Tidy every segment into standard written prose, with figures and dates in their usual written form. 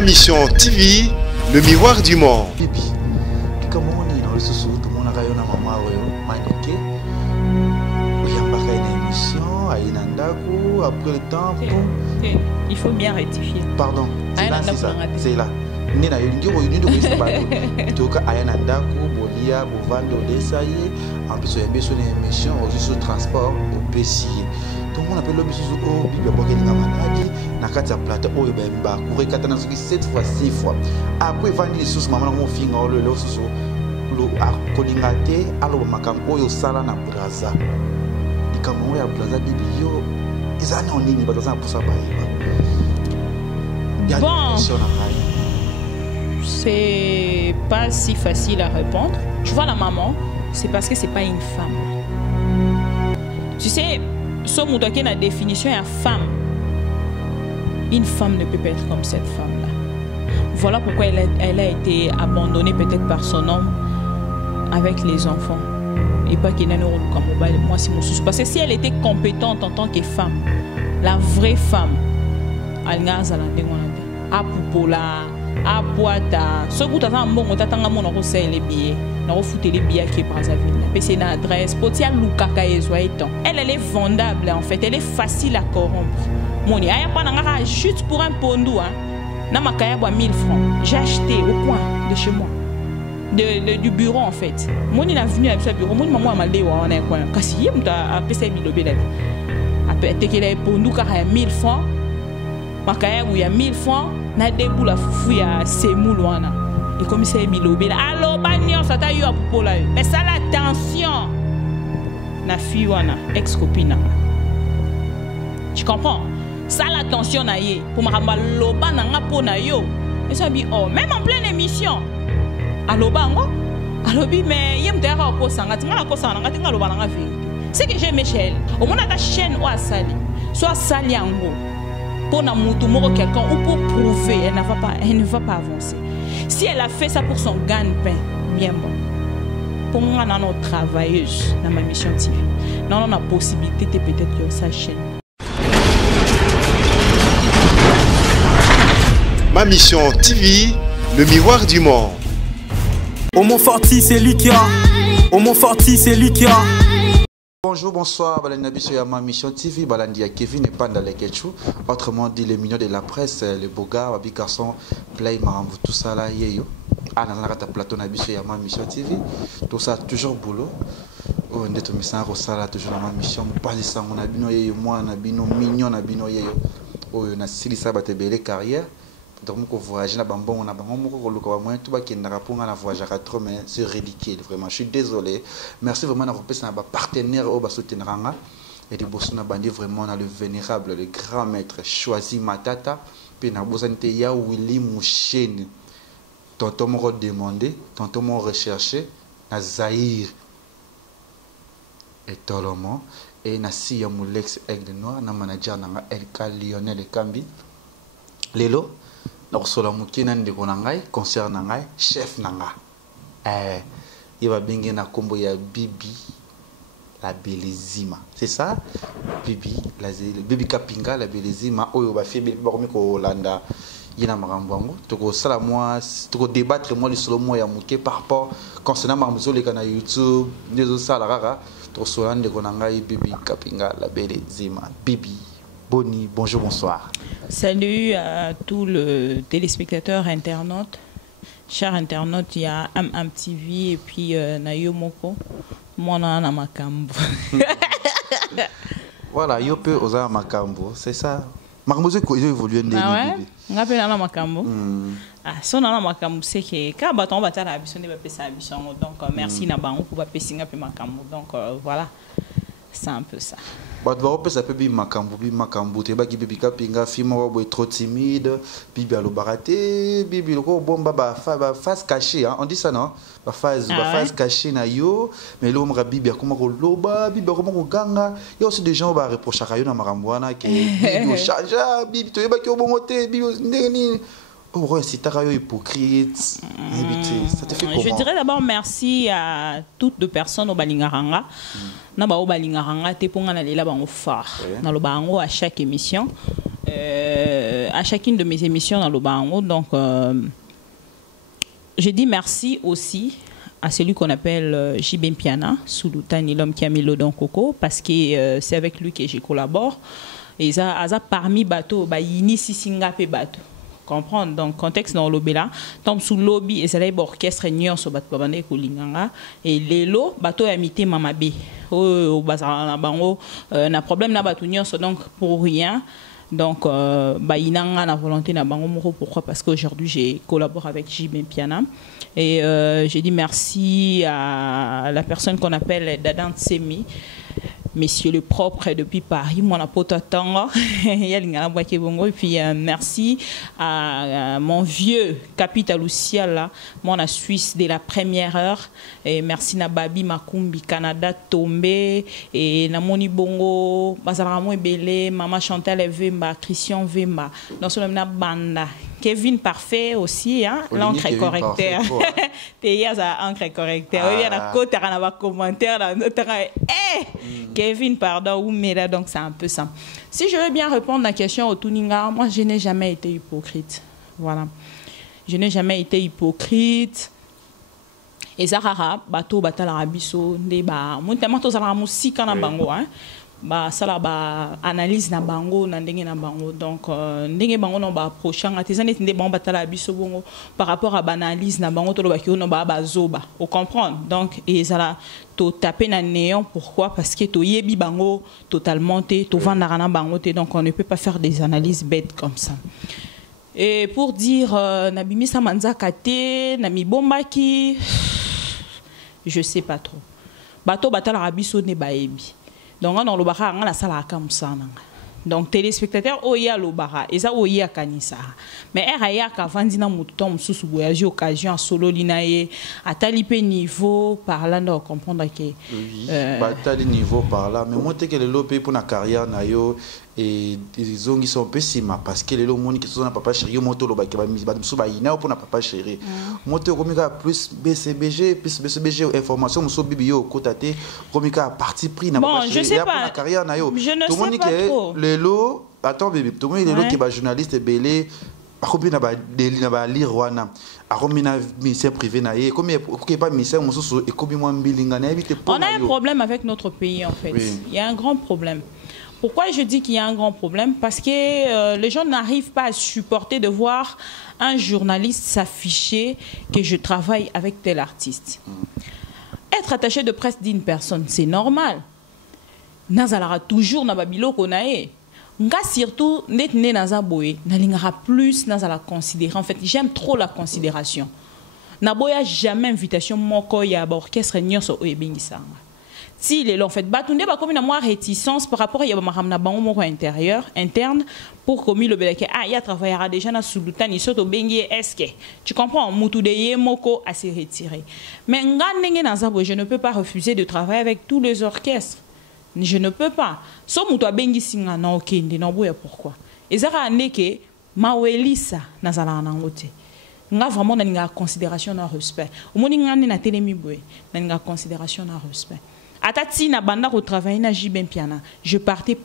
Ma Mission TV, le miroir du monde. Bibi, comment on est dans le sous tout le monde a rayonné maman maniqué. Oui, on a une émission, à Inandaku, après le temps. Il faut bien rectifier. Pardon, c'est là, c'est ça. C'est là. Nous avons une émission, Bolia, Bovando, Desaye. En plus, il y a une émission sur le transport au PCI. Donc on appelle l'homme sous eau, Bibi, pour qu'il y ait une maladie, Nakata plate, oh, il y a un Katana 7 fois, 6 fois. Après, il y a une sous maman, mon finger, le sous le Kolingate, alors Makam, oh, il y a Sala na Braza. Il y a un Braza, Bibi, yo, ils ont un ligne, ils ont un pour ça. Bon, c'est pas si facile à répondre. Tu vois, la maman, c'est parce que c'est pas une femme. Tu sais, Somme qui la définition est femme. Une femme ne peut pas être comme cette femme-là. Voilà pourquoi elle a été abandonnée peut-être par son homme avec les enfants. Et pas qu'il ait un rôle comme moi, c'est mon souci. Parce que si elle était compétente en tant que femme, la vraie femme, elle n'a pas à Poupola, à Poita, ce goût à un bon, on t'attend à mon conseil les billets. On fout les billets qui est Brazzaville. C'est une adresse. Elle est vendable en fait. Elle est facile à corrompre. Moni, il n'y a pas juste pour un pondou. Namakaya 1000 francs. J'ai acheté au coin de chez moi. Du bureau en fait. Moni est venu à ce bureau. Moni maman m'a dit on est coin. Kasi yé m'ta a payé bilobé. Après te qu'il est pondou car il y a 1000 francs. Makaya où il y a 1000 francs. Na débou la foufou ya semoulouana. Et comme c'est bilobé là, allô, bagnon, ça t'a eu à propos là. Mais ça l'attention. Na fille wana, ex-copine. Tu comprends? Ça l'attention na yé. Pour me ramener l'oba na ngapo na yo. Et ça dit, oh, même en pleine émission. Allô, bango? Allô, mais yé m't'a ra au sanga. Tu m'as la cosa na ngatinga l'oba na ngavi. C'est que j'ai Michel. Au moins ta chaîne ou à sali. Soit sali ango. Pour na moutou moro quelqu'un ou pour prouver, elle ne va pas avancer. Si elle a fait ça pour son gagne-pain, bien bon. Pour moi, nous sommes travailleuses dans ma mission TV. Nous avons la possibilité de peut-être que sa chaîne. Ma Mission TV, le miroir du monde. Au Mont Forti, c'est Likia. Au Mont Forti, c'est Likia. Bonjour, bonsoir, Balanabi sur Ma Mission TV, Balandi Kevin et Panda Leketchou. Autrement dit, les millions de la presse, les beaux gars, les garçons, Play, Marambo, tout ça là, yeyo. Ah, dans la plateau Nabi sur Ma Mission TV. Tout ça, toujours boulot. Oh, on est au Missan Rosala, toujours dans Ma Mission. Pas de ça, on a bino yeyo, moi, on a bino mignon, on a bino yeyo. Oh, on a sili ça, bah, te belle carrière. Donc, on voyage là, on a tout qui n'a voyage trop, mais c'est ridicule, vraiment. Je suis désolé. Merci vraiment d'avoir passé un partenaire au Basoutenranga. Et de Bossuna Bandi, vraiment, on a le vénérable, le grand maître Choisi Matata. Puis, on a besoin de ya Willy Mouchen. Tantôt, on m'a demandé, tantôt, on m'a recherché. Na Zahir. Et Tolomo. Et na Siya Moulex Aigle Noir. Na manager, na LK Lionel Kambi. Lelo. Donc, sur la moukina de Konangai, concert Nangai, chef Nanga. Il va bien na combo ya Bibi, la Bélésima. C'est ça? Bibi, la Bibi Kapinga, la Bélésima. Oyo ba fait Bibi ko Landa. Yina Marambango. Toko sala moi, toko débattre moi le solo moi ya mouké par rapport concernant Marmouzo les canaux YouTube, les autres ça la rara. Toko solan de Konangai, Bibi Kapinga, la Bélésima. Bibi. Boni, bonjour, bonsoir. Salut à tous les téléspectateurs, internautes. Chers internautes, il y a MTV et puis Nayo Moko. Moi, on a Makambo. Voilà, yo peut oser Makambo, c'est ça. Makambo, c'est quoi? Il évolue en ah ouais? On appelle Nana Makambo. Ah, si on a Makambo, c'est que quand on va faire la mission, on va faire la mission. Donc, merci Nabango pour passer Makambo. Donc, voilà. C'est un peu ça. Bah, tu vas repérer ça peut bien Makambo. Tu vas qui Bibi Kapinga, film ou trop timide, Bibi à l'obaraté, Bibi le bon baba face cachée, on dit ça non? Face cachée na yo, mais l'homme Bibi comment on loba, Bibi comment on ganga. Il y a aussi des gens qui reprochent à Rayona Marambouana que Bibi change, Bibi tu es pas qui au bon côté, Bibi neni. Oh ouais, c'est ta hypocrite. Ça te fait comment? Je dirais d'abord merci à toutes les personnes au Balingaranga. Au Balingaranga, tu es pour aller là-bas au phare. Dans le bango à chaque émission. à chacune de mes émissions dans le Bango. Donc, je dis merci aussi à celui qu'on appelle Jibem Piana, Sulutani, l'homme qui a mis l'eau dans Coco, parce que c'est avec lui que je collabore. Et ça, parmi bateau, bah, initie Singapé bateau. Comprendre donc contexte dans l'obéla tombe sous lobby et c'est là orchestre nion so bateau babane kolinganga et lelo bateau amité mamabe au bazar na bango na problème na bateau nion so donc pour rien. Donc, inanga na volonté na bango moko. Pourquoi? Parce qu'aujourd'hui, j'ai collaboré avec Jibem Piana. Et j'ai dit merci à la personne qu'on appelle Dadan Tsemi, Monsieur le propre depuis Paris, mon apôtre Tango. Et puis merci à mon vieux Capital Lucia, là, mon Suisse de la première heure. Et merci à Babi Makumbi, Canada, Tombé. Et Namoni Bongo, Bazaramo Ebele, Maman Chantal Vemba, Christian Vemba. Dans ce même Banda. Kevin Parfait aussi, hein? L'encre est correcteur. Il y a l'encre correcteur. Il y a un côté, il y a un commentaire. Kevin, pardon, ou Mela, donc c'est un peu ça. Si je veux bien répondre à la question au Tuninga, moi je n'ai jamais été hypocrite. Voilà. Je n'ai jamais été hypocrite. Et Zahara, bateau, batalabiso, débat. Moi, tellement tous à musique en bango, hein? Bah ça là bah analyse na bango na ndenge na bango donc ndenge bango no ba prochain atizane tinde bon batala biso bongo par rapport à analyse na bango to lo ba ki no ba bazoba on comprend donc et ça là to taper na néant pourquoi parce que to yebi bango totalement to vendre na bango donc on ne peut pas faire des analyses bêtes comme ça. Et pour dire na bimisa manzaka te na mi bombaki je sais pas trop bato batala biso ne ba yebi. Donc, on a le bara, on a la salle à comme ça. Donc, téléspectateurs, on y a le bara, et ça, on y a Kanisa. Mais, il y a qu'avant, on a mouton, sous voyage, occasion, solo, linaye, à tel niveau, parlant, on comprend que. Oui, à tel niveau, par là. Mais moi, je sais que le lot pour la carrière, et ils ont sont pessimistes parce que les lots qui sont na papa chéri moto lo ba ke ba misu ba ina pour na papa chéri moto komika plus BCBG information muso bibio kotate komika parti pris na papa chéri ya pour la carrière na yo tout le monde que les lots attends bébé tout le monde les lots qui ba journaliste belé akobi na ba deli na ba lire wana akomi na ministère privé na ye comme ko pas ministère muso e kobi mo mbilinga na éviter. On a un problème avec notre pays en fait. Oui. Il y a un grand problème. Pourquoi je dis qu'il y a un grand problème? Parce que les gens n'arrivent pas à supporter de voir un journaliste s'afficher que je travaille avec tel artiste. Être attaché de presse d'une personne, c'est normal. Nazalara toujours na babilo konae. Nga surtout net ne nazaboye, nalingara plus nazala considérer. En fait, j'aime trop la considération. Naboya jamais invitation moko ya ba orchestre nyonso oyebingisanga. Si les l'ont fait battre, on comme une réticence par rapport à ma bango interne pour commis le beleke ah il y a travaillera déjà na Sulutani soto bengi est-ce que tu comprends mutu de yemoko à se retirer mais ngandenge na zabo je ne peux pas refuser de travailler avec tous les orchestres je ne peux pas so mutu bengi singa na okende na boya pourquoi ezara neke mawelisa na zala na ngote nga vraiment na nga considération na respect au moni ngane na telemi boye na nga considération na respect. Atati na banda ko travailler na Jibem Piana, je partais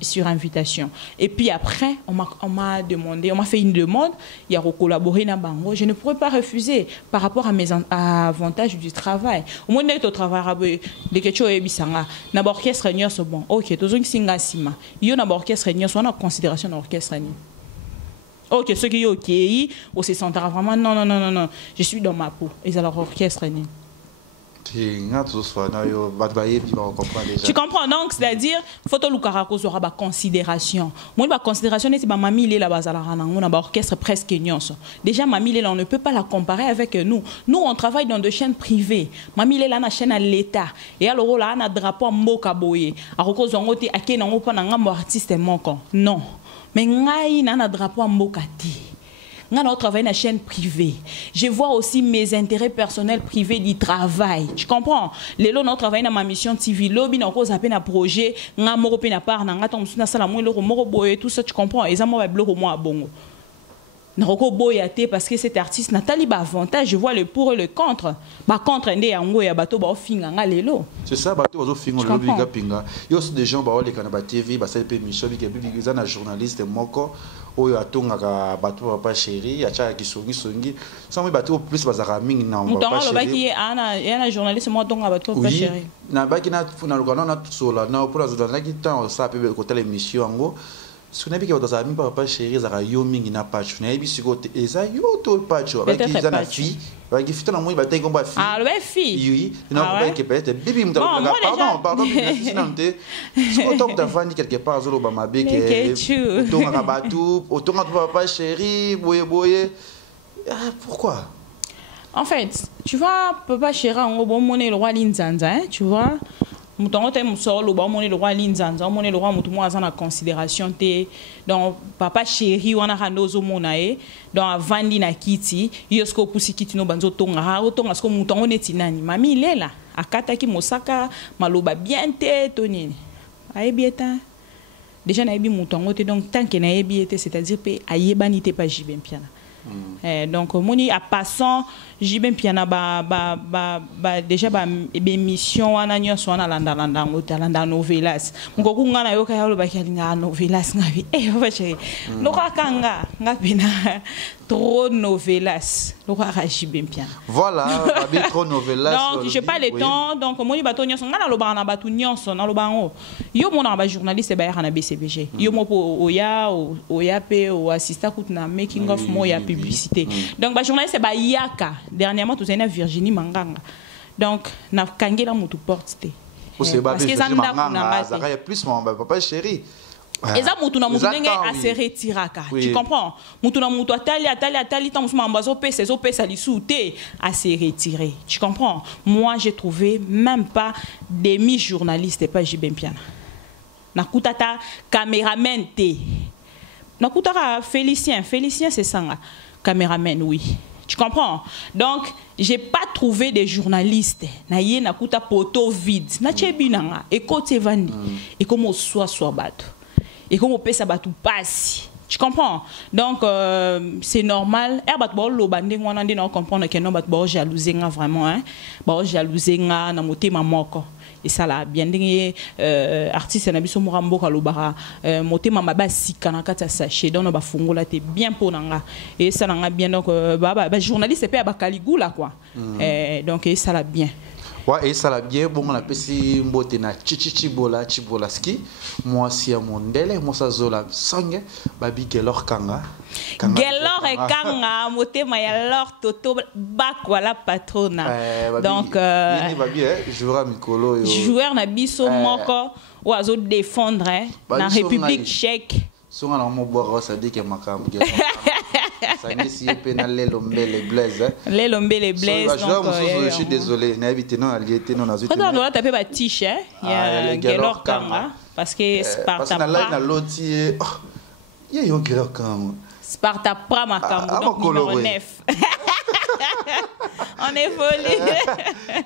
sur invitation. Et puis après, on m'a demandé, on m'a fait une demande, il y a collaboré na bango, je ne pourrais pas refuser par rapport à mes avantages du travail. Au moins d'être au travail de quelque chose ebisanga, na orchestre réunion so bon. OK, tozongi singa sima. Yo na orchestre réunion so na considération na orchestre réunion. OK, ce qui est OK, on se sentira vraiment non, je suis dans ma peau. Et alors orchestre réunion. Tu comprends donc, c'est-à-dire, photo lukarako sera ba considération. Moi, ma considération, c'est ma mamie là on a orchestre presque nyonso. Déjà, mamie là, on ne peut pas la comparer avec nous. Nous, on travaille dans des chaînes privées. Mamie là, na chaîne à l'État. Et alors là, on a drapeau mboka boye. Aroko zongote ake na ngopa na ngamo artiste moko. Non. Mais ngai na drapeau mboka ti. On travaille dans la chaîne privée. Je vois aussi mes intérêts personnels privés du travail. Tu comprends? Les lots, on travaille dans ma mission TV. Lobby, on cause un projet. On a moro pena part, on a tombe sur la salle, on a moro boye, tout ça, tu comprends? Et ça, moi, bloque moi à bongo. Naroko boyate parce que cet artiste Nathalie ba avantage, je vois le pour et le contre. Ba contre ndé yango ya bato ba finga ngalelo. C'est ça bato bazo finga le biga pinga. Yo aussi des gens ba les kana ba TV ba sel pe mission bi ke bi za na journaliste moko oyo atonga ka bato papa chéri acha kisongi songi. Sans bato plus bazaka mingi na papa chéri. Mutonga ba ki ana journaliste mo tonga bato papa chéri. Na ba ki na funa lokana na sola na pour la zona ki temps ça pe côté l'émission ango. Ce qu'on a vu que dans ami papa chéri zara yo mingi na patch na ebi sikote eza yo to patch ba ki za na fille ba ki fita na moi ba tay komba fille ah le fille oui non pas que peut-être bibi muta pardon c'est non te ce qu'on tombe d'avant quelque part zolo ba mabe que to nga batu to nga papa chéri boye pourquoi en fait tu vois papa chéri on bon monnaie le roi Linzanza hein tu vois Mouton te musolo ba moni le roi Linzanza moni le roi mutu mo azana considération te donc papa chéri wana randozo monae donc avandi na kiti yosko pusi kiti no banzo tonga ha otonga sko muton oneti nani mami lela akata ki mosaka maloba bien te tonini ayebieta déjà na yebi muton ote donc tant que na yebiete c'est-à-dire pe ayebani te pas jibem piana. Donc moni à passant jibem piana déjà émission wana nyonso wana landa novelas ngoku ngana yoka yalo bakialinga novelas ngabi papa chéri lokakanga ngapina trop novelas lokaka jibem piana voilà babi trop novelas donc je pas le temps donc moni bato nyonso ngana loba na batu nyonso na lobango yo mona ba journaliste ba yana BCBG yo mo po oya pe o assistant kutna making of moya publicité donc ba journaliste ba yaka dernièrement tout ça Virginie Manganga donc na kangela mutu porte parce que ça n'a plus mon papa chéri et ça mutu na mutu ndenge a se retiraka tu comprends mutu na mutu atali tant musuma mbazo pesa lisouté à se retirer tu comprends moi j'ai trouvé même pas demi journaliste pas Jibem Piana na kutata caméraman té na kutaka Félicien c'est ça caméraman oui. Tu comprends? Donc, j'ai pas trouvé des journalistes. Na yé na kuta poto vide. Na chebi nanga. Et côté vandi. Et comme on soit bateau. Et comme on peut s'abattre passe. Tu comprends? Donc, c'est normal. Erbat bo lo bande ngwana ndi na comprendre que non bat bo jalouser nga vraiment hein. Bo jalouser nga na motema moko. Et ça là bien dingue artiste na biso morambo kalobara motema mabasi kana kata sachet donc ba fungola te bien pour nanga et ça nanga bien donc ba journaliste pe ba kaligula quoi donc et ça là bien ouais et ça là bien bon on appelle si mbote na chibola ski moi si à mondele moi ça zola sangue babi gelor kanga gelor et kanga motema ya lor toto bakwa la patrona donc babi joueur mikolo joueur na biso moko oazo défendre na République tchèque songa na mo boire ça dit que makam ça n'est si pénal les blaises donc je suis désolé n'a évité non allié non azut quand on a tapé ba t-shirt il y a gelor kanga parce que Sparta na loti il y a yo gelor kanga Sparta pra makambo donc numéro 9 on est volé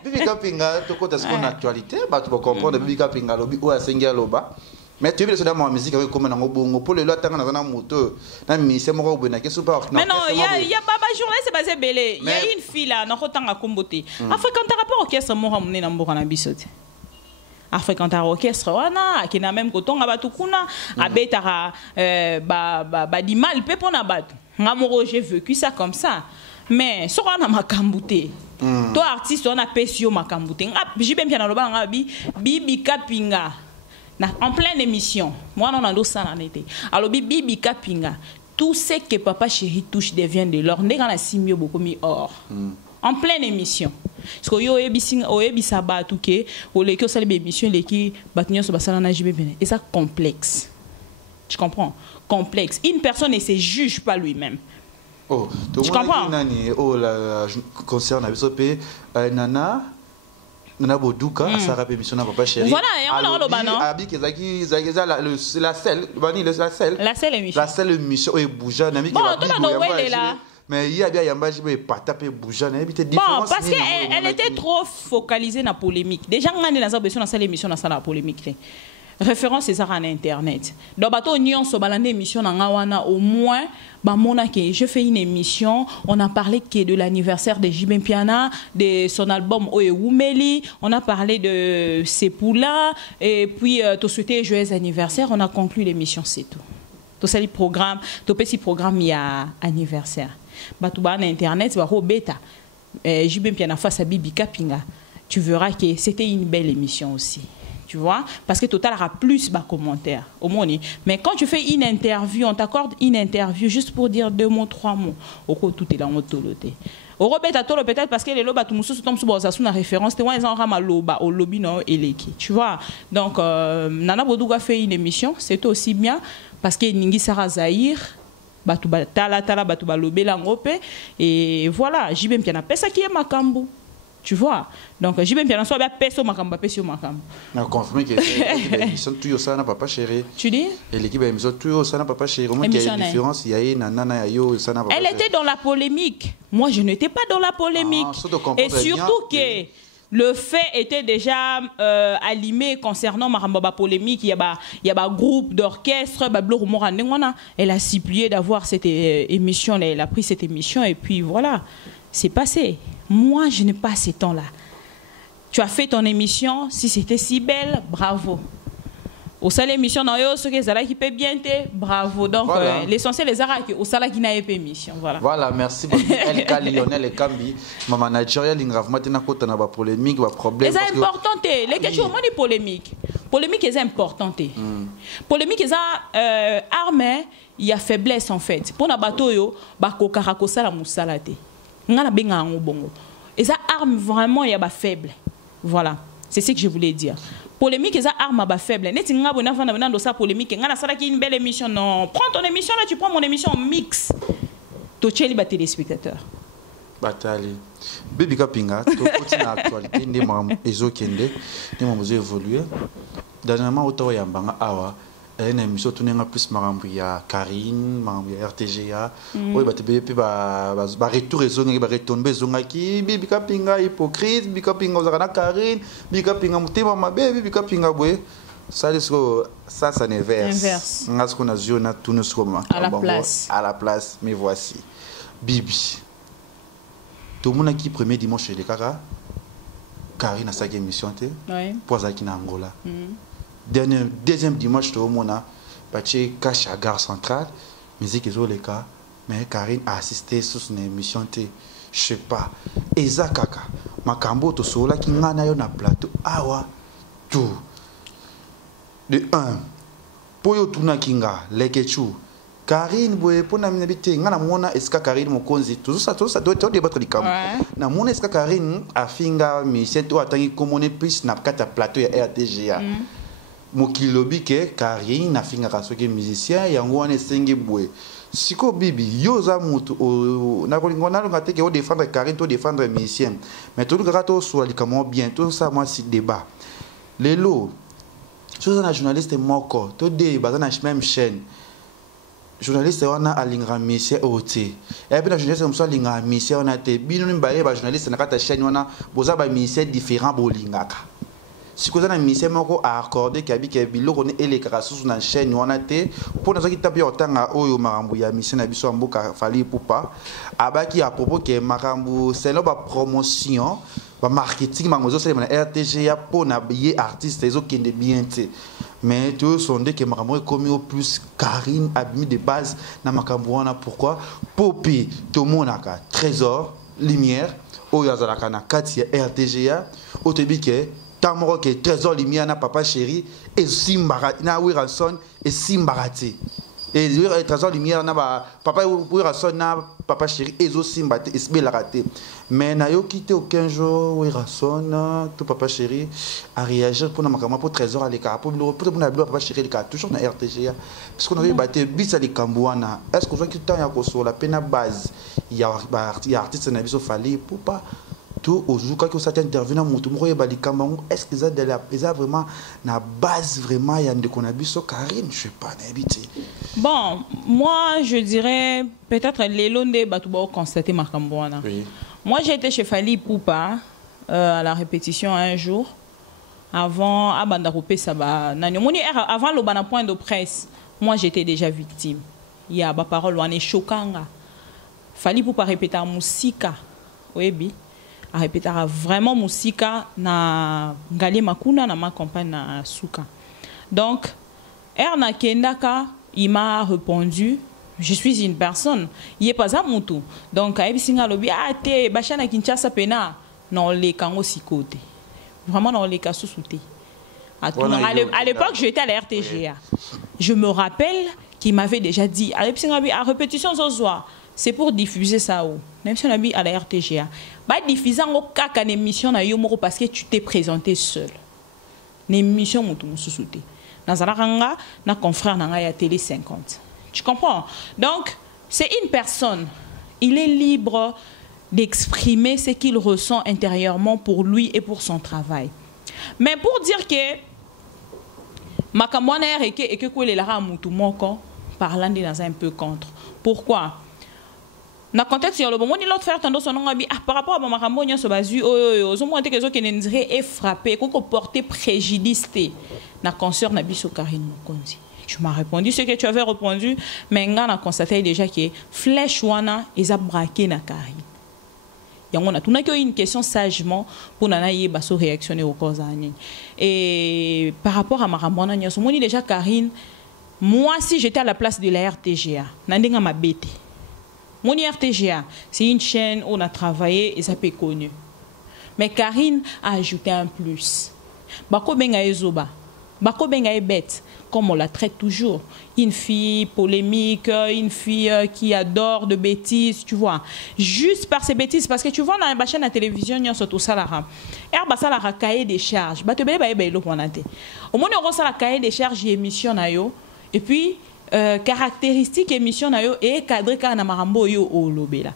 Bibi Kapinga to côté son actualité ba tu comprendre Bibi Kapinga lobi o asengia loba mais tu veux ça dans ma musique avec comme nango bongo pour le lot tanga na moto na mise moko bena ke super mais non il y a baba journée c'est basé belé il y a une fille là na kotanga komboté fréquenter rapport orchestre mo ramné na mboka na bisote a fréquenter orchestre wana qui na même kotonga batu kuna abetara ba di mal pe pona batu ngamoro j'ai vécu ça comme ça mais so na makambouté toi artiste on a pesio makambouté Jibem Piana loba ngabi Bibi Kapinga en pleine émission moi on a dos ça en été alors Bibi Kapinga tout ce que papa chéri touche devient de l'or ndeka na simio beaucoup mi or en pleine émission parce que yo ebisa batu ke o le ko sala émission le ki batunyo so basala na Jibem Piana et ça complexe tu comprends complexe une personne ne se juge pas lui-même. Oh, tu comprends? Oh, la concerne Abisope, Nana Boduka, ça rappelle mission na papa chéri. Voilà, et on a le banon. Abi Kezaki, la selle, la selle émission et bouja nami bon, toi là. Mais il y a bien yamba jibe patape bouja na habité différence. Bon, parce qu'elle était trop focalisée na polémique. Déjà ngani na za besoin na cette émission na la polémique. référence c'est ça en internet. Donc bateau nion so balande émission na ngawana au moins ba mona que je fais une émission, on a parlé que de l'anniversaire de J.B. Mpiana, de son album Oye Wumeli, on a parlé de Sepoula et puis tu souhaité joyeux anniversaire, on a conclu l'émission, c'est tout. Tout ça le programme, tout petit programme il y a anniversaire. Batou ba na internet ba ro beta. J.B. Mpiana face à Bibi Kapinga. Tu verras que c'était une belle émission aussi. Tu vois, parce que Total aura plus bas commentaires au monde. Mais quand tu fais une interview, on t'accorde une interview juste pour dire 2 mots, 3 mots. Au coup, tout est là, on toloté. Au rebet à tolo peut-être parce que les lobes à tout le monde tombent sur la référence. Tu vois, ils ont rama loba au lobby non eleki. Tu vois, donc Nana Bodouga fait une émission, c'est aussi bien parce que Ningi Sarah Zahir. Batu tala tala batu balobé langope et voilà, J.B. Mpiana pesa qui est Makambu. Tu vois, donc J.B. Mpiana soit bien peso Makambu, peso Makambu. On confirme que l'émission tout ça n'a pas chéri. Tu dis? Et l'équipe émission tout ça n'a pas chéri. Comment il y a une différence? Il y a une nana yo ça n'a pas. Elle était dans la polémique. Moi, je n'étais pas dans la polémique. Et surtout que le fait était déjà allumé concernant ma polémique. Il y a un groupe d'orchestre. Elle a supplié d'avoir cette émission. Elle a pris cette émission et puis voilà, c'est passé. Moi, je n'ai pas ce temps-là. Tu as fait ton émission. Si c'était si belle, bravo. Au sein de l'émission, ce qui peut bien te, bravo. Donc, voilà. L'essentiel, les arabes, au sein qui n'a pas émission. Voilà. Voilà, merci beaucoup. LK Lionel et Kambi, ma manager, il y a une polémique, un problème. C'est important. Les questions, moi, des polémiques. Polémique est importante. Polémique est armée, il y a faiblesse en fait. Pour un bateau, il y a kokarakosa la moussalate. Il y a un bongo. Et ça arme vraiment, il y a faible. Voilà. C'est ce que je voulais dire. Polémique, c'est arme faible. N'est-ce pas ça polémique? C'est une belle émission. Non, prends ton émission là, tu prends mon émission mix. Tu es les téléspectateurs. Batali. Bibi Kapinga, tu continues l'actualité. Nous avons évolué. Nous avons évolué. Dernièrement, au temps où awa. Une émission tournée plus marambia Karine, marambia RTGA. Oui, retour raisonné, retomber zonaki. Bibi Kapinga hypocrite, Bibi Kapinga ozakana Karine, Bibi Kapinga mutema mabe, Bibi Kapinga boye. Ça ça n'inverse. On a ce qu'on a vu, on a tourné sur à la place. À la place, mais voici. Bibi. Tout le monde qui premier dimanche de Kaka. Karine a sa émission pour Zakina Angola. Deuxième dimanche, tout le monde a caché à Gare Centrale, musique et les cas, mais Karine a assisté sur une émission, je sais pas. Et ça, Kaka, ma cambo, tout ça, qui n'a pas un plateau, awa, tout. De 1, pour yo tuna kinga, les ketchou. Karine, pour na minabité, ngana mona eska Karine mokonzi, tout ça doit être débattre du camp. Na mona eska Karine a finga mission, tu attends comme on est plus na kata plateau ya RTGA. Mokilobi ke Karine na finga kasoke musicien yango wana esenge boye siko bibi yoza mutu na kolingona ngate ke o défendre Karine to défendre musicien mais tout le to soit likamo bien tout ça moi si débat lelo chose na journaliste moko to débat na même chaîne journaliste wana alinga musicien oti et puis na journaliste mso alinga musicien wana te bino mbaye ba journaliste na kata chaîne wana boza ba musicien différent bolingaka. Si vous avez un ministère à accorder qu'il y a des caractères sur la chaîne, on a été pour nous qui tapent autant à Oyo Marambu, il y a un ministère qui a fallu pour pas. Abaki à propos que Marambu, c'est la promotion, le marketing, Marambu, c'est le RTGA pour n'habiller artistes, les autres qui sont bien. Mais tous sont dit que Marambu est commis au plus Karine a mis de base dans Marambu. Pourquoi? Popi, tout le monde a trésor, lumière, Oyo Zalakana, Katia, RTGA, au début que Tamoro que trésor lumière na papa chéri et Simbarati na Wilson et Simbarati et trésor lumière na papa Wilson na papa chéri et zo Simbati et Belarate mais na yo quitté aucun jour Wilson tout papa chéri a réagi pour na makama pour trésor à l'écart pour na papa chéri l'écart toujours na RTGA parce qu'on avait battu bis à l'écambouana est-ce que vous avez temps ya ko sur la peine base il y a artiste na biso fallait pour pas tout au jour quand ça intervient est-ce qu'ils ont vraiment la base vraiment il y a de qu'on a vu sur Karine je sais pas n'habité. Bon moi je dirais peut-être les londes batouba constater Marcambouana. Oui. Moi j'ai été chez Fali Poupa à la répétition un jour avant avant le bana point de presse, moi j'étais déjà victime. Il y a ba parole on est choquant. Fallait pour pas répéter musika. Oui bi. A répéter vraiment musika na ngali makuna na ma compagne na suka. Donc Erna Kendaka, il m'a répondu, je suis une personne, il est pas à mon tour. Donc à Ebisinga lobi te bachana Kinshasa pena non les kango si côté. Vraiment dans les cas sous-souté. À l'époque, j'étais à la RTGA. Je me rappelle qu'il m'avait déjà dit, à répétition ce soir, c'est pour diffuser ça. Même si on a mis à la RTGA. Bah, diffuser en cas une émission parce que tu t'es présenté seul. Une émission sous-souté. Dans un confrère dans la télé 50. Tu comprends? Donc, c'est une personne. Il est libre d'exprimer ce qu'il ressent intérieurement pour lui et pour son travail. Mais pour dire que Makamwana et que Kwele Lara Moutoumoko parlant dans un peu contre. Pourquoi? Dans le contexte, il y a l'autre frère tendance par rapport à Makamonia Sobazu, aux hommes qui est frappé, qui ont porté préjudice na concert Nabiso Karine Mokonzi. Tu m'as répondu ce que tu avais répondu, mais on a constaté déjà que flèche wana ils a braqué na Karine. On a une question sagement pour nanaye baso réactionner au cause et par rapport à Marambona Nyasomoni déjà Karine, moi si j'étais à la place de la RTGA, nandenga ma bête. Mon RTGA, c'est une chaîne où on a travaillé et ça peut connu. Mais Karine a ajouté un plus. Bako benga ezoba, bako benga e bête, comme on la traite toujours. Une fille polémique, une fille qui adore de bêtises, tu vois. Juste par ces bêtises, parce que tu vois dans la chaîne de télévision, il y a surtout ça là. Il cahier des charges. Au moins, on a cahier des charges et émission. Et puis, caractéristiques émission et cadre na marambo yo o lobela.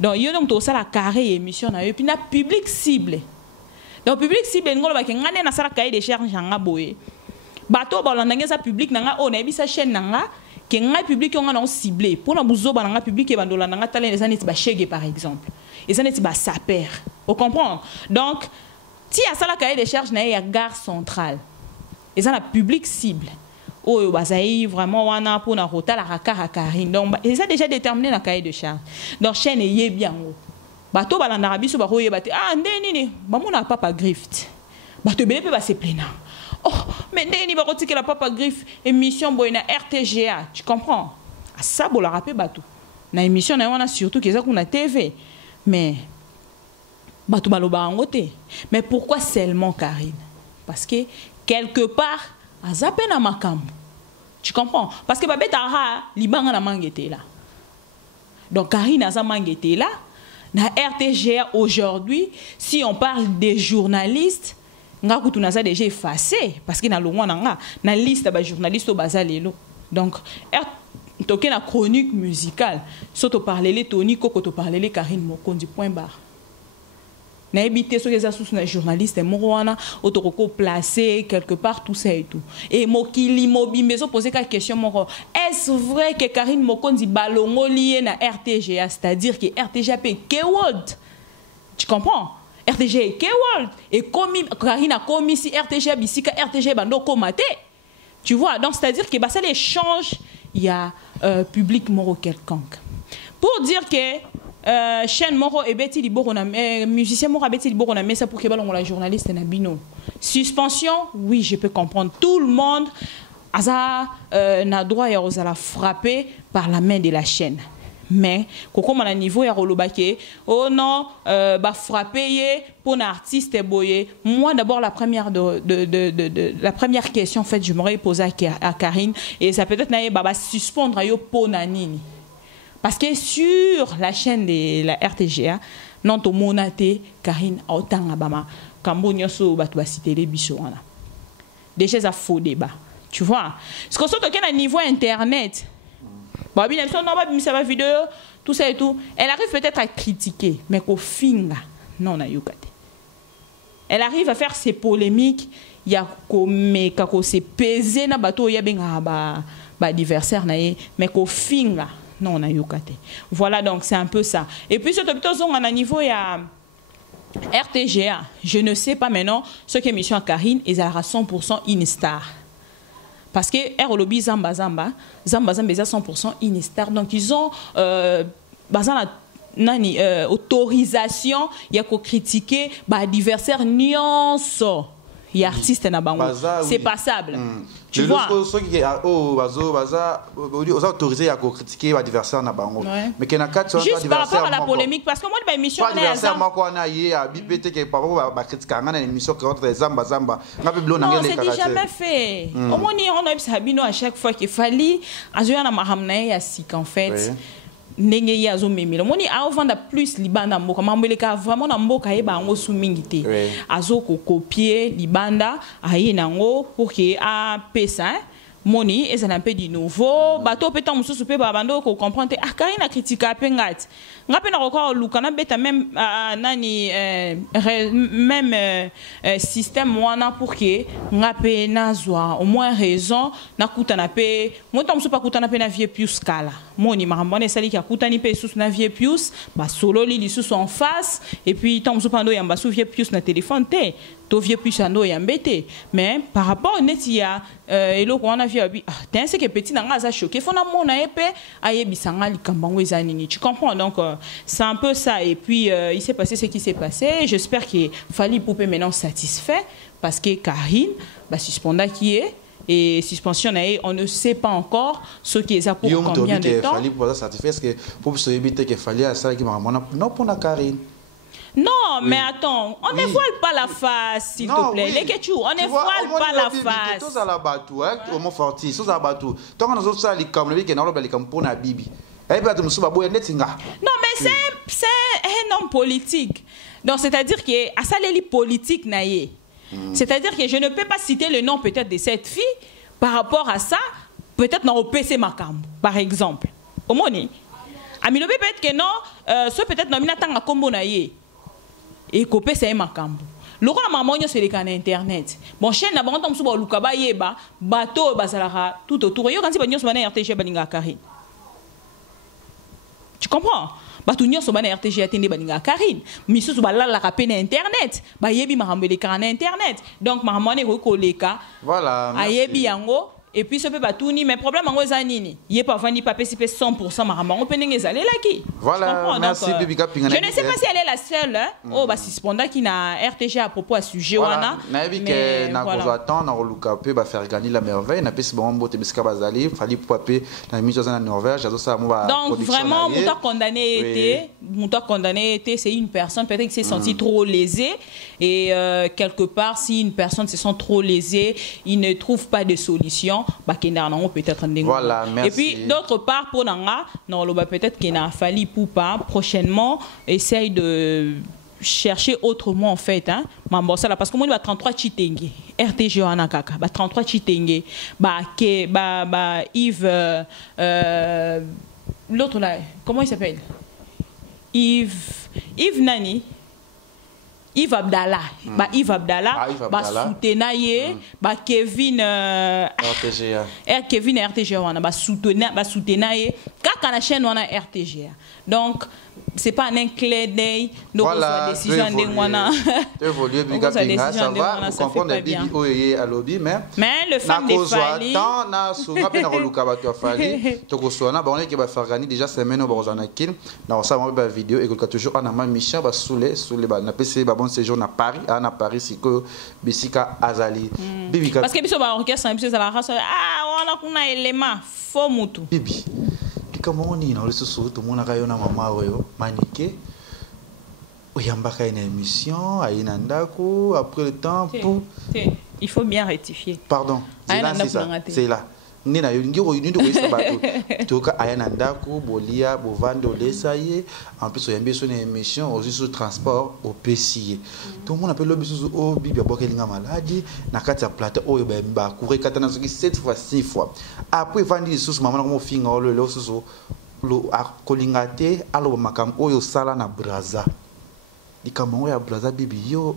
Donc, il y a donc ça la carré émission et puis na public cible. Donc, public cible, ngolo ba ngane na sala cahier des charges nga boye. Bato balandanga sa public nanga on a bi sa chaîne nanga que nga public on a ciblé pour na buzo balanga public et bandola nanga talent les années ba chege par exemple et ça n'est ba saper on comprend donc ti a ça la cahier des charges na ya gare centrale et ça la public cible oh bazaï vraiment wana pour na rota la rakara Karine donc et ça déjà déterminé la cahier de charge donc chaîne yé bien bato balanda biso ba roye bate ah ndeni ba mona papa grift bato bele pe ba se plena. Oh, mais Néni va retirer la papa griffe émission boyna RTGA, tu comprends? À ça, bon la rappel bateau. Na émission on a surtout qu'ils ont TV, mais bateau baloba en côté. Mais pourquoi seulement Karine? Parce que quelque part, à zappen à makam. Tu comprends? Parce que babé tara libanga na mangete là. Donc Karine a sa mangete là. Na RTGA aujourd'hui, si on parle des journalistes. Nga kutuna ça déjà effacé parce que na longwa nanga na liste ba journaliste au bazalelo donc toke na chronique musicale soto parler les Tony Koko to parler les Karine Mokonzi point barre na habité so les sous na journaliste moroana otoko placé quelque part tout ça et tout et mokili mobimbe so poser quelques questions moko est-ce vrai que Karine Mokonzi balongo lié na RTGA c'est-à-dire que RTGA pe keyword tu comprends RTG et Kewald et comme Karine a commis si RTG bisika RTG bando komate tu vois donc c'est-à-dire que bah ça l'échange il y a public moro quelconque pour dire que chaîne moro et beti liboro na musicien moro beti liboro na mais ça pour que balon la journaliste na bino suspension oui je peux comprendre tout le monde n'a droit à la frapper par la main de la chaîne. Mais comme à niveau ya rolobake oh non bah frapper pour un artiste boyé moi d'abord la première la première question en fait je m'aurais posé à Karine et ça peut-être n'aille bah suspendre yo pour nanini parce que sur la chaîne de la RTGA non to monate Karine autant abama kambonyo so ba to citer les bishoana déjà ça faux débat tu vois ce qu'on soit à niveau internet. Bon, bien sûr, non, pas vidéo, tout ça et tout. Elle arrive peut-être à critiquer, mais qu'au fin, non, na yukate. Elle arrive à faire ses polémiques, il y a comme c'est pesé na bateau, il y a bien ba adversaire mais qu'au fin, non, na yukate. Voilà donc c'est un peu ça. Et puis ce on a niveau il y a RTGA, je ne sais pas maintenant ce qu'est émission à Karine, ils aura 100% une star. Parce que Aerolobi Zamba Zamba, ils ont 100% une star. Donc ils ont autorisation, il y a qu'à critiquer l'adversaire nuance. Il y a artiste na bango. C'est passable. Tu vois. Ceux qui ont autorisé à critiquer l'adversaire na bango. Mais qu'il y a quatre juste par rapport à la polémique, parce que moi de l'émission on est à BBT qui par rapport à critiquer une émission qui entre Zamba Zamba. Non, c'est jamais fait. Au moins on a Sabino à chaque fois qu'il fallait azoya na mahamna ya sik en fait. Ndenge ya zo memela moni avant da plus libanda mboka mambeleka vraiment na mboka yeba ngo sumingité azo ko copier libanda ayi nango pour que a pesa moni et ça un peu du nouveau bateau peut tant mususu pe babando ko comprendre ah Karine a critiqué pe ngati ngape na ko lukana beta même nani même système wana pour que ngape nazwa au moins raison na kutana pe moi tant mususu pa kutana pe na vie plus kala moni marambone sali ki akutani pe sous na vie plus ba solo li sous en face et puis tant mususu pando yamba sous vie plus na téléphone te to vieux plus ando yambete mais par rapport au net il y a elo ko na vie abi t'es c'est que petit nanga ça choqué fona mona épée ayebisanga likambango ezanini tu comprends donc c'est un peu ça et puis il s'est passé ce qui s'est passé j'espère qu'il fallait poupée maintenant satisfait parce que Karine bah suspenda qui est et suspension on ne sait pas encore ce qui est ça pour combien de temps. Il fallait pour satisfait parce que pour se éviter qu'il fallait à ça qui m'a non pour la Karine. Non, mais attends, on ne voile pas la face, s'il te plaît. Les Ketchou, on ne voile pas la face. Tous à la bateau, au mot forti, tous à la bateau. Tant qu'on a autres ça, les comme le week-end, on a les comme pour la Bibi. Non, mais c'est un homme politique. Donc, c'est-à-dire que à ça, les politiques naïe. C'est-à-dire que je ne peux pas citer le nom peut-être de cette fille par rapport à ça, peut-être dans le PC Macam, par exemple. Au moni. Aminobe peut-être que non, ce peut-être non, minatanga combo naïe. Et copé c'est makambo le roi maman c'est les canaux internet bon chaîne na bango tamsuba lukaba yeba bateau basalara tout autour yo quand si banyo sobana RTG baninga Karine tu comprends bato nyonso bana RTG atende baninga Karine misusu balala rapé na internet ba yebi makambo les canaux internet donc maman ne ko leka voilà ayebi yango. Et puis, ce peut pas tout ni, mais problème, c'est nini. Il n'y a pas vendu papier, c'est 100%, mais on peut aller là qui. Voilà, merci, Bibi Kaping. Je ne sais pas si elle est la seule. Oh, bah, si cependant qu'il a RTG à propos à ce sujet. Voilà, mais voilà. On a loupé, bah, faire gagner la merveille. On a pris bon botte, biscuit bazali, fallait papier dans la mise en Norvège. Donc, vraiment, mon condamné était, c'est une personne, peut-être qu'il s'est senti trop lésé. Et quelque part, si une personne se sent trop lésée, il ne trouve pas de solution. Peut-être voilà, merci. Et puis d'autre part pour Nanga non peut-être qu'il a fallu pour pas prochainement essaye de chercher autrement en fait hein parce que moi il va 33 chitengue RTG anakaka 33 chitengue Yves l'autre là comment il s'appelle Yves Nani Yves Abdallah, Yves Abdallah, soutenaye, Kevin RTGA. Kevin RTGA, soutenaye, quand la chaîne on a RTGA. Donc c'est pas un clin d'œil, donc voilà, décision de Wana. Évoluer, ça va, vous comprenez Bibi Oye à lobby, mais le fan des Fali. Tant na souvent bien dans le cabaret Fali, tu reçois na bon qui va faire gagner déjà semaine au Borzanakin, dans ça on va vidéo et que toujours on a ma Michel va sous les na PC bon séjour na Paris, à Paris c'est que Bissika Azali. Bibi parce que biso ba orchestre biso ça la race on a kuna élément faux mutu. Bibi comment on est dans le sous tout le monde a eu na maman oyo maniqué oyambaka une émission à inandako après le temps pour il faut bien rectifier pardon c'est là ni na yongi oyuni de ko bato toka ayanandako bolia bovando lesaye en plus oyambi son émission aussi sur transport au PCI tout le monde appelle le biso o bibi abokelinga maladie na kati ya plateau oyo ba courir katana soki 7 fois 6 fois après vandi sous maman ko finga le sous lo akolingate alo makam oyo sala na braza likambo ya braza bibi yo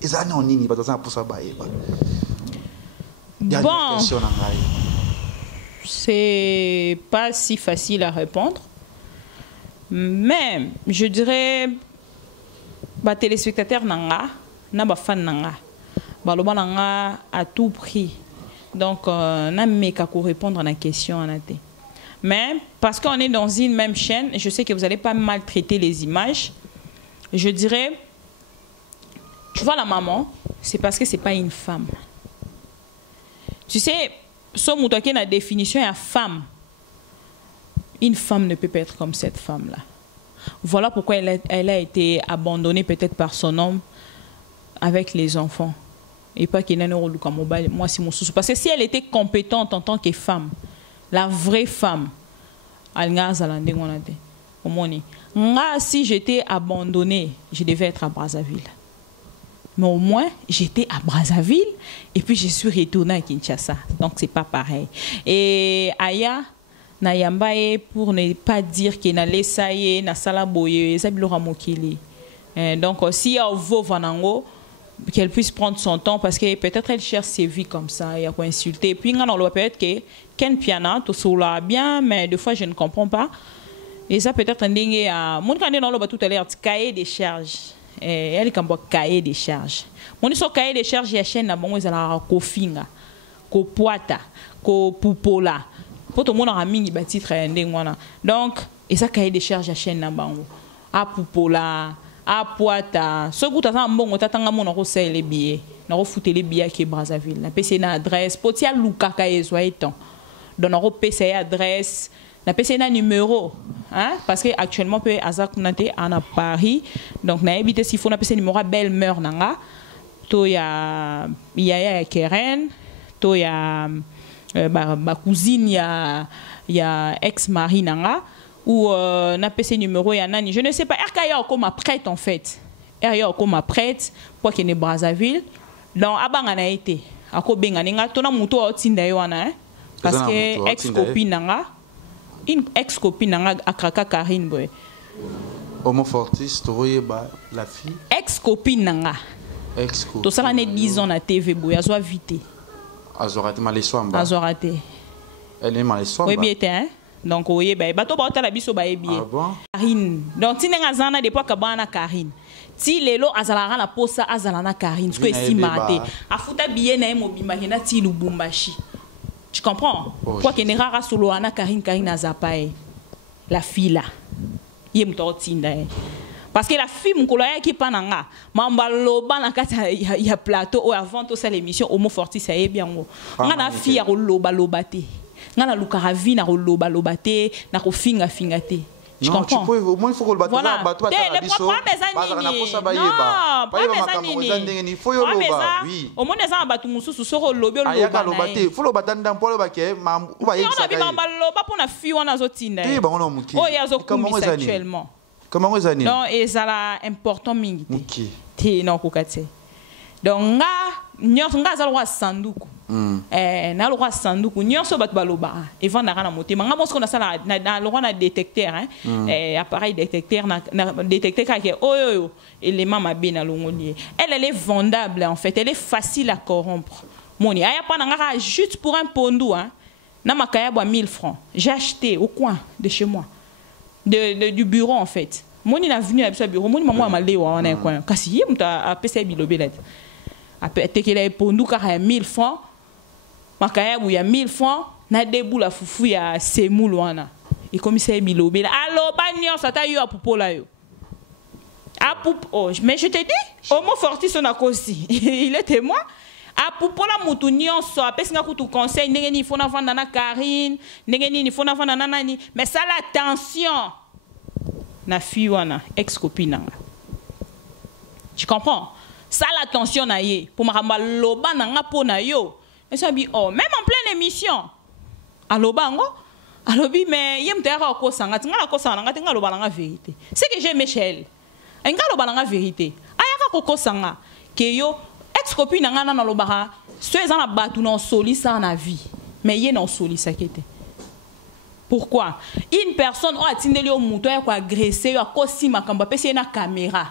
ezana onini bataza pour ça baeba bon c'est pas si facile à répondre mais je dirais ba téléspectateur nanga na ba fan nanga baloba nanga à tout prix donc na meka ko répondre à la question anate mais parce qu'on est dans une même chaîne je sais que vous allez pas maltraiter les images je dirais tu vois la maman c'est parce que c'est pas une femme tu sais ce moutaki na définition à femme une femme ne peut pas être comme cette femme là. Voilà pourquoi elle a été abandonnée peut-être par son homme avec les enfants. Et pas qu'il y ait un mobile. Moi, c'est mon souci. Parce que si elle était compétente en tant que femme, la vraie femme, si j'étais abandonnée, je devais être à Brazzaville. Mais au moins, j'étais à Brazzaville et puis je suis retournée à Kinshasa. Donc, c'est pas pareil. Et Aya, Nayambaye pour ne pas dire qu'il n'a laissé na salaboye ça bilora mokili donc si y a vanango qu'elle puisse prendre son temps parce que peut-être elle cherche ses vies comme ça et à quoi insulter puis on doit peut-être que Ken Piana tout cela bien mais des fois je ne comprends pas et ça peut-être un dingue à mon candidat dans le tout à l'heure cahier des charges elle comme cahier des charges mon so cahier des charges ya chaîne na bongo ezala ko finga ko poata ko pupola pour tout le monde a mis des titres donc et ça cahier des charges à chaîne na bango à pupola à poata ce goût à bon tatanga mon recel les billets na refouter les billets qui Brazzaville na PC na adresse potia luka kaye soitant donc na PC adresse na PC na numéro hein parce que actuellement peut azak nate en Paris donc na habité s'il faut na PC numéro belle-mère nanga to ya Keren to ya ma cousine y a ex-mari nanga ou n'a pas ces numéros y a nani je ne sais pas RKA comme ma prête en fait RKA comme ma prête pour qu'il ne Brazzaville donc abanga na été ako benga ninga tona muto otinda wana parce que ex-copine nanga une ex-copine nanga akraka Karine boy Homo Fortis toye ba la fille ex-copine nanga ex-copine to sala ne 10 ans na TV boy azo vite Azorate Maleswamba. Azorate. Elle est Maleswamba. Oui, bien, hein. Donc, oui, bah, bateau bata la biso ba bien. Ah bon? Karine. Donc, si n'enga zana depuis kabana Karine. Si lelo azalara na posa azalana Karine, ce que estimate. Afuta billet na mobimba kena ti Lubumbashi. Tu comprends? Quoi que ne rara solo ana Karine azapae. La fille là. Yem tortinda. Parce que la fille mukoloya qui pananga mambaloba na kata ya plateau ou avant tout ça l'émission Homo Fortis ça est bien ngo ngana fille ya loba lobate ngana lukaravi na loba lobate na ko finga te tu comprends tu peux au moins il faut que le bateau voilà. Bateau Le problème il faut yo loba oui au moins ça batu mususu soko lobi loba lobate faut le batanda mpolo bake mam ou ba yexaka on a mambaloba pour na fille wana zotinda oui ba on muki oh yazo kumisa actuellement. Comment vous allez? Non, et ça là important mingi. OK. Ti non kokate. Donc nga za lwa sanduku. Na lwa sanduku nyonso bat baloba. Et vanda na motema. Nga monsko na sala na lwa na détecteur hein. Appareil détecteur na détecteur ka ke oyo élément mabe na longolier. Elle est vendable en fait, elle est facile à corrompre. Moni aya pa nga juste pour un pondou hein. Na makaya ba 1000 francs. J'ai acheté au coin de chez moi. Du bureau en fait. Moi il a venu à ce bureau, moi maman m'a dit on est coin. Kasi yé muta a pesa bilobelet. A peut-être qu'il a pondu car 1000 francs. Makaya bu ya 1000 francs, na debu la fufu ya semulu wana. Et comme ça bilobela. Allo banyo ça ta yo a pupola yo. A pup oh, mais je te dis, Homo Fortis on a causi. Il est témoin. A pupola mutu nyonso apesinga kutu conseil ndenge ni fona vanda na Karine ndenge ni fona vanda na nani mais ça l'attention na fille wana ex copine nanga tu comprends ça l'attention na ye pour maramba loba nanga pona yo mais ça bi oh même en pleine émission aloba ngo alobi mais yem tera ko sanga tinga ko sanga tinga loba nanga vérité c'est que j'ai Michel nga loba nanga vérité ayaka ko sanga ke yo ex-copine n'a pas de barra, ceux qui ont battu dans soli ça na vie, mais ils n'ont soli ça qui était. Pourquoi? Une personne a attendu au mouton a agressé, a causé ma caméra, parce qu'il y a une caméra.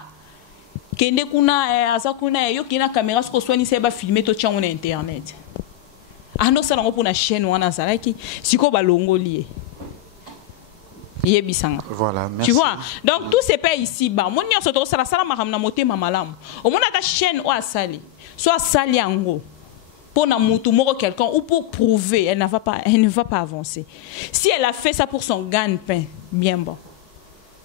Kende kuna asakuna yo kina caméra ce que soit ni seba filmer to tchon na internet. Ando ça ngo pour na chaîne wana zalaki siko balongo lié. Voilà, merci. Tu vois? Donc, tous ces pays ici, bah, mon nion soto sala sala mahamna moté mamalam. Au moins, ta chaîne ou à sali, soit sali en gros. Pour quelqu'un ou pour prouver, elle ne va pas avancer. Si elle a fait ça pour son gagne-pain, bien bon.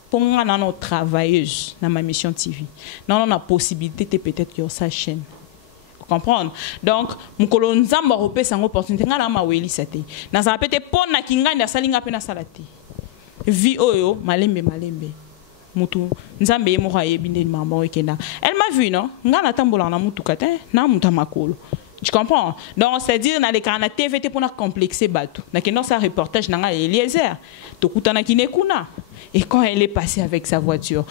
Pour moi, nous sommes travailleuses dans ma mission TV. Nous avons la possibilité peut-être de sa chaîne. Vous comprenez? Donc, nous avons une opportunité. Nous avons une opportunité. Nous avons une opportunité. Vie oyo, malembe. Mutu nzambe mo haye binde mama wekenda. Elle m'a vu non? Ngana tambola na mutu kate na muta makolo. Tu comprends? Donc, c'est-à-dire, dans les canaux TVT pour nous complexer bateau. Dans ce reportage, dans Eliezer, et quand elle est passée avec sa voiture,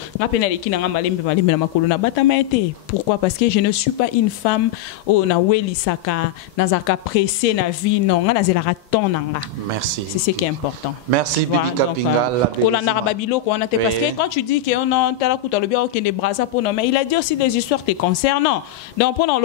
pourquoi? Parce que je ne suis pas une femme merci. C'est ce qui est important. Merci, Bibi Kapinga. Parce que quand tu dis qu'on a des bras pour nous, mais il a dit aussi des histoires te concernant. Donc, pour nous,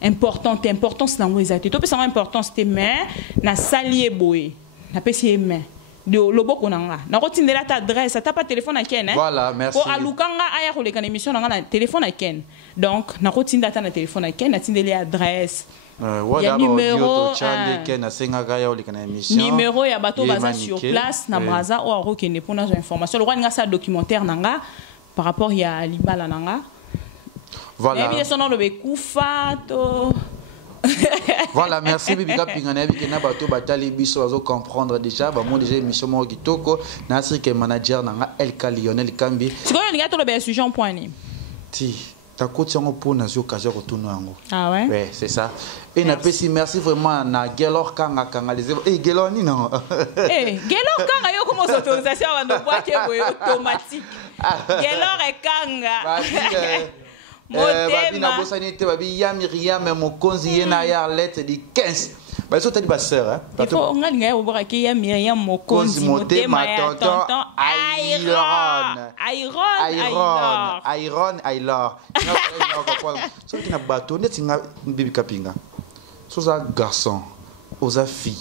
importante c'est dans les actes. Tout ça importance c'est mais na salier boy na pesi mais de loboko nanga na rotindela ta adresse ta pas téléphone à ken hein. Voilà, merci. Pour alukanga aya ko lekana émission na téléphone à ken. Donc na rotinda ta na téléphone à ken na tindeli adresse. Il y a numéro numéro ya bato baza sur place na braza ou aro kene pour nos informations. Le roi nga sa documentaire nanga par rapport ya libala nanga. Voilà. Voilà, merci Bibi Kapinga qui n'a pas tout batali biso comprendre déjà bah moi déjà émission mo kitoko na que manager nanga LK Lionel Kambi. Tu connais les gars to le sujet en point ni. Ti ta côté ngo pour na zo kaja ko tunu ngo. Ah ouais. Ouais, c'est ça. Et na pesi merci vraiment na Gelor Kanga kanaliser. Eh Gelor ni non. Eh Gelor Kanga yo comme autorisation avant de boire que automatique. Gelor et Kanga. Babi na bosanité babi ya Myriam Mokonzi yena ya lettre di 15 ba so tadi ba sœur hein il faut ngali ngai obora ke ya Myriam Mokonzi motema ya tonton Iron so kina bato neti nga Bibi Kapinga so za garçon oza fille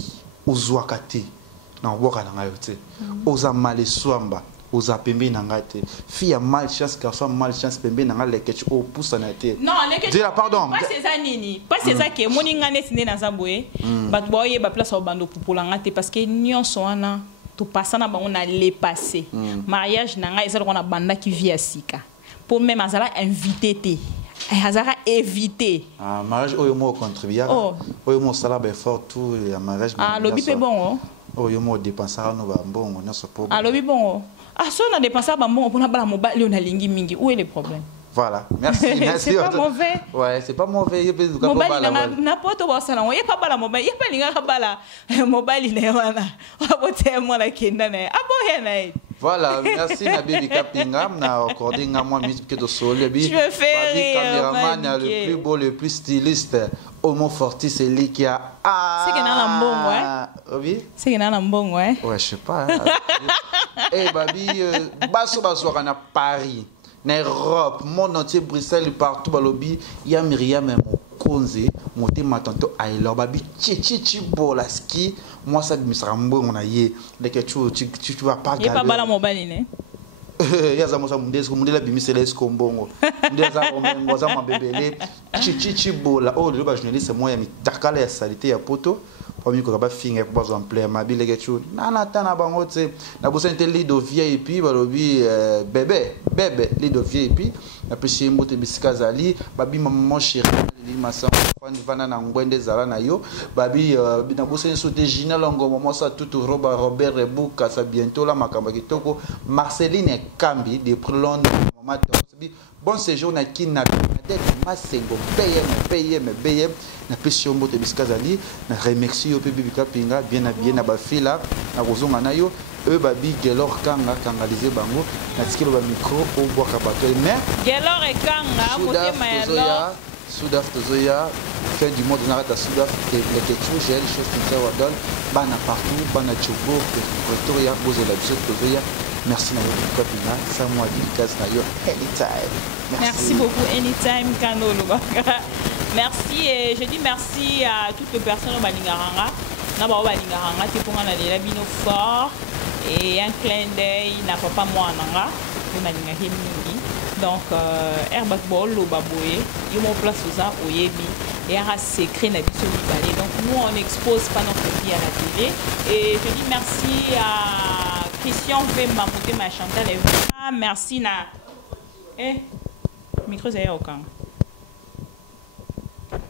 ozwakate na boka na ngayo te oza maleswamba oza pembe na ngate fille a malchance garçon malchance pembe na ngale ke o poussa na te non les que pardon pas c'est ça nini pas c'est ça que moni ngane sine na zaboye bat boye ba place au bando pour ngate parce que nyonso wana to passa na bango na le passé mariage na ngai ça on a banda qui vit à sika pour même azala invité te azara éviter mariage oyo mo contribuer oyo mo sala ba effort tout ya mariage lobby pe bon oyo mo dépenser no ba mbongo na so problème lobby bon. Ah, si on a dépensé à Bambon, on a pas la mobile, on a lingi mingi. Où est le problème? Voilà, merci. C'est pas mauvais. Ouais, c'est pas mauvais. Il y a pas de mobile, n'importe où ça. Il y a pas la mobile, il y a pas linga bala. Mobile, il est là. On va te moi la kenda na. Abo voilà, merci na Bibi Kapinga na accordé moi musique de soleil bi. Je me fais rire. Caméraman le plus beau, le plus styliste. Homo Forti c'est lui qui a c'est que dans la bon ouais. Oui. C'est que dans la bon ouais. Ouais, je sais pas. Eh babi baso na Paris, na Europe, monde entier, Bruxelles, partout balobi, il y a Myriam Mokonzi, motema tonto Aïlor babi chichi bolaski, moi ça me sera bon on a yé, que tu vas pas galérer. Il y a pas bala mobile né. Il y a ça moi ça mundela bimi seles kombongo. Ndeza ngoza mabebele chichi bola. Oh le journaliste moi ya mitakala ya salité ya poto. Comme il va finir pour avoir un plaisir ma bille quelque chose nana tana bango tse na bosa inteli do VIP balobi bébé lido VIP na pesi moto bisika zali babi maman chérie li masa vana na ngwende zala na yo babi na bosa sote Gina longo maman ça tout Robert Rebuka ça bientôt la makamba kitoko Marceline Kambi de Prolon maman bon séjour na kina tête masengo paye na pesi moto bisika zali na remercie yo Bibi Kapinga bien na ba fila na kozonga na yo babi Gelor Kanga kangaliser bango na tikelo ba micro o boka bato mais Gelor et Kanga motema ya lo Soudaf tozoya fin du monde na ta Soudaf et les questions j'ai les choses comme ça wadol bana partout bana chobo Pretoria bozola biso tozoya merci na Bibi Kapinga ça moi dédicace na yo anytime merci beaucoup anytime Kano Lubaka. Merci et je dis merci à toutes les personnes au Balingaranga. na ba balingaka te mponga na lela bino fort et un clin d'œil na papa mwana nga mpo nalingaki mingi donc herbak boloba boye yo mo place oza oyebi et un secret na biso mibale. Donc nous on n'expose pas notre vie à la télé et je dis merci à Christian V Mamoté ma Chantal Eva, merci na micro c'est aucun.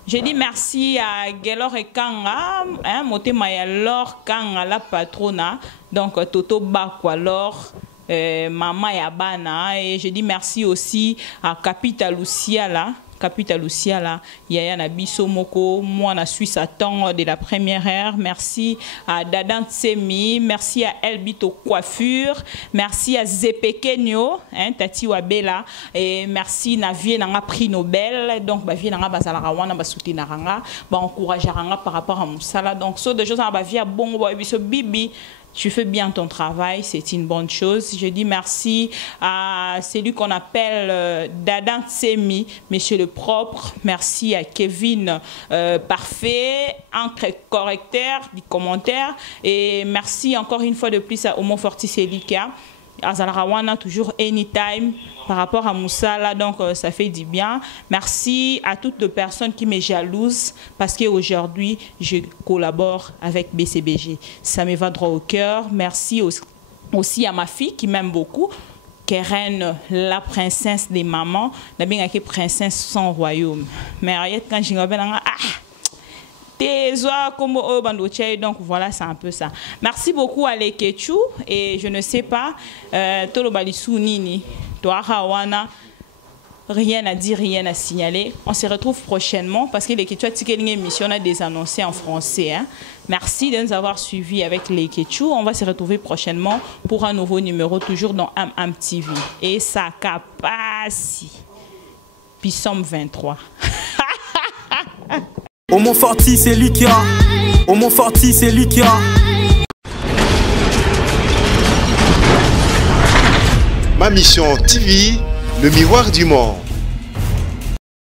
Je dis merci à Gelor et Kanga, hein, Moté Mayalor Kanga la patrona, donc Toto Bakwalor, Maman Yabana, et je dis merci aussi à Capita Lucia là. Capita Lucia là, Yaya Nabiso Moko, moi na Suisse à temps de la première heure. Merci à Dadan Tsemi, merci à Elbito Coiffure, merci à Zepekenyo, hein, Tati Wabela, et merci na vie na prix Nobel. Donc ba vie na bazala wana ba soutenir nga, ba encourager nga par rapport à Moussala. Donc so de choses na ba vie bon ba biso bibi. Tu fais bien ton travail, c'est une bonne chose. Je dis merci à celui qu'on appelle Dadan Tsemi, Monsieur le Propre. Merci à Kevin Parfait, encre correcteur du commentaire. Et merci encore une fois de plus à Omo Fortis Elika. Azalrawana toujours anytime par rapport à Moussala, donc ça fait du bien. Merci à toutes les personnes qui me jalousent parce qu'aujourd'hui je collabore avec BCBG. Ça me va droit au cœur. Merci aussi à ma fille qui m'aime beaucoup, Keren, la princesse des mamans. La bien que princesse sans royaume. Mais quand je donc voilà, c'est un peu ça. Merci beaucoup à Lekechu et je ne sais pas, Tolobalisu Nini, Toahawana, rien à dire, rien à signaler. On se retrouve prochainement parce que Lekechu a tiré une émission à désannoncer en français. Hein. Merci de nous avoir suivis avec Lekechu. On va se retrouver prochainement pour un nouveau numéro, toujours dans Am TV. Et ça capace. Puis somme 23. Au Montforti, c'est lui qui a. Au Montforti, c'est lui qui a. Ma mission TV, le miroir du monde.